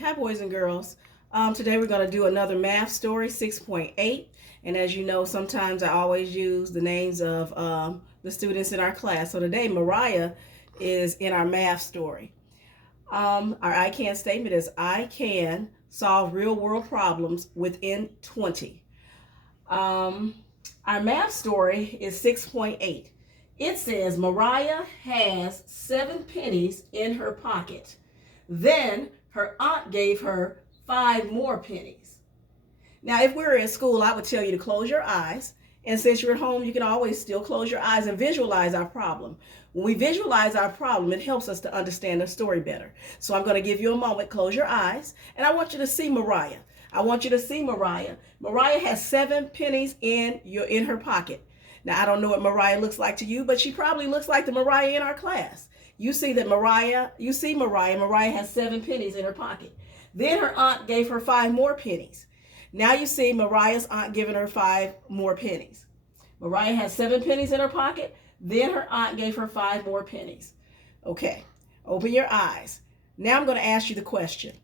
Hi, boys and girls. Today we're going to do another math story, 6.8. And as you know, sometimes I always use the names of the students in our class. So today, Mariah is in our math story. Our I can statement is I can solve real world problems within 20. Our math story is 6.8. It says Mariah has 7 pennies in her pocket. Then her aunt gave her 5 more pennies. Now, if we were in school, I would tell you to close your eyes. And since you're at home, you can always still close your eyes and visualize our problem. When we visualize our problem, it helps us to understand the story better. So I'm going to give you a moment. Close your eyes. And I want you to see Mariah. I want you to see Mariah. Mariah has 7 pennies in her pocket. Now, I don't know what Mariah looks like to you, but she probably looks like the Mariah in our class. You see Mariah has 7 pennies in her pocket. Then her aunt gave her 5 more pennies. Now you see Mariah's aunt giving her 5 more pennies. Mariah has 7 pennies in her pocket. Then her aunt gave her 5 more pennies. Okay, open your eyes. Now I'm going to ask you the question.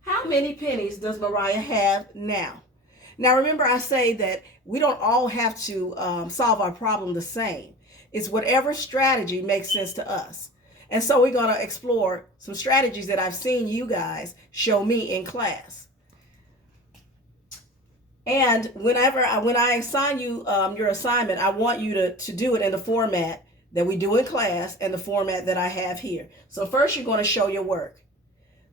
How many pennies does Mariah have now? Now remember, I say that we don't all have to solve our problem the same. It's whatever strategy makes sense to us. And so we're going to explore some strategies that I've seen you guys show me in class. And when I assign you your assignment, I want you to do it in the format that we do in class and the format that I have here. So first you're going to show your work.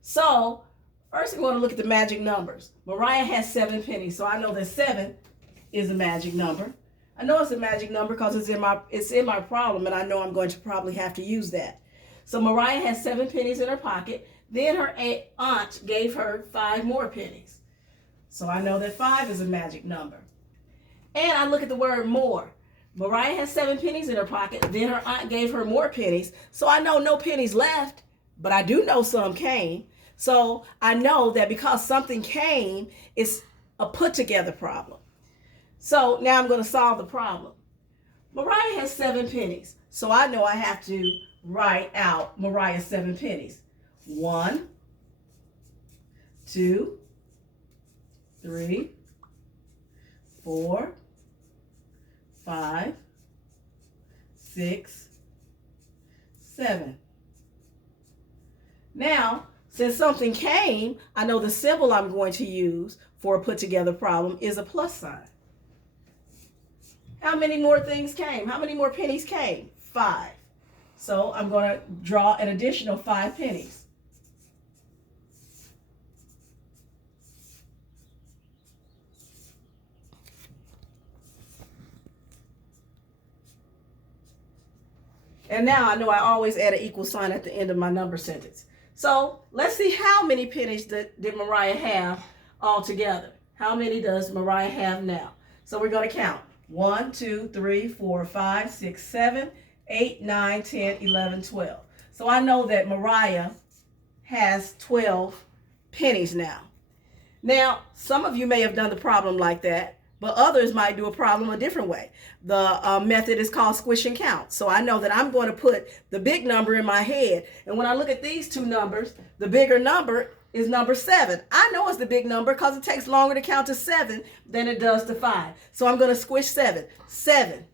So first we're going to look at the magic numbers. Mariah has 7 pennies, so I know that 7 is a magic number. I know it's a magic number because it's in my problem, and I know I'm going to probably have to use that. So Mariah has 7 pennies in her pocket. Then her aunt gave her 5 more pennies. So I know that 5 is a magic number. And I look at the word more. Mariah has 7 pennies in her pocket. Then her aunt gave her more pennies. So I know no pennies left, but I do know some came. So I know that because something came, it's a put together problem. So now I'm going to solve the problem. Mariah has 7 pennies. So I know I have to write out Mariah's 7 pennies. 1, 2, 3, 4, 5, 6, 7. Now, since something came, I know the symbol I'm going to use for a put together problem is a plus sign. How many more things came? How many more pennies came? 5. So I'm going to draw an additional 5 pennies. And now I know I always add an equal sign at the end of my number sentence. So let's see how many pennies did Mariah have altogether. How many does Mariah have now? So we're going to count. 1, 2, 3, 4, 5, 6, 7, 8, 9, 10, 11, 12. So I know that Mariah has 12 pennies now. Now, some of you may have done the problem like that, but others might do a problem a different way. The method is called squish and count. So I know that I'm going to put the big number in my head. And when I look at these two numbers, the bigger number is number 7. I know it's the big number because it takes longer to count to 7 than it does to 5. So I'm going to squish 7. 7.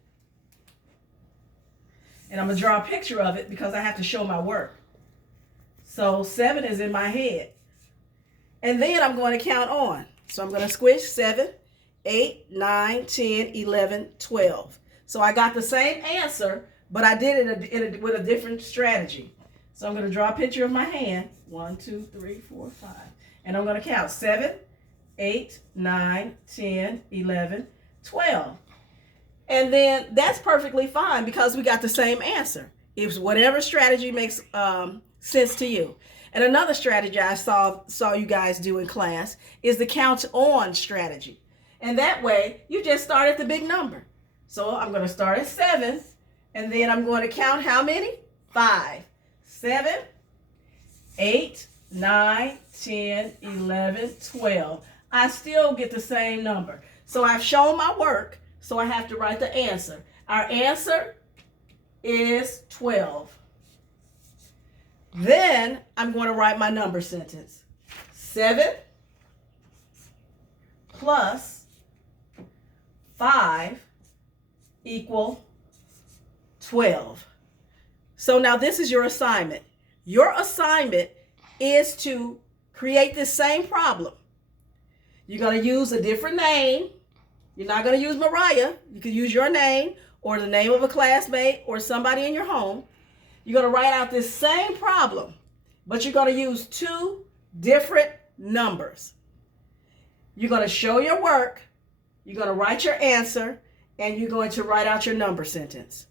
And I'm going to draw a picture of it because I have to show my work. So 7 is in my head. And then I'm going to count on. So I'm going to squish 7, 8, 9, 10, 11, 12. So I got the same answer, but I did it with a different strategy. So I'm going to draw a picture of my hand. 1, 2, 3, 4, 5. And I'm going to count 7, 8, 9, 10, 11, 12. And then that's perfectly fine because we got the same answer. It's whatever strategy makes sense to you. And another strategy I saw you guys do in class is the count on strategy. And that way, you just start at the big number. So I'm going to start at 7, and then I'm going to count how many? 5. 7, 8, 9, 10, 11, 12. I still get the same number. So I've shown my work, so I have to write the answer. Our answer is 12. Then I'm going to write my number sentence. 7 plus 5 equal 12. So now this is your assignment. Your assignment is to create this same problem. You're going to use a different name. You're not going to use Mariah. You can use your name or the name of a classmate or somebody in your home. You're going to write out this same problem, but you're going to use 2 different numbers. You're going to show your work. You're going to write your answer, and you're going to write out your number sentence.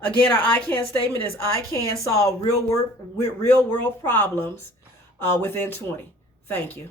Again, our I can statement is I can solve real world problems within 20. Thank you.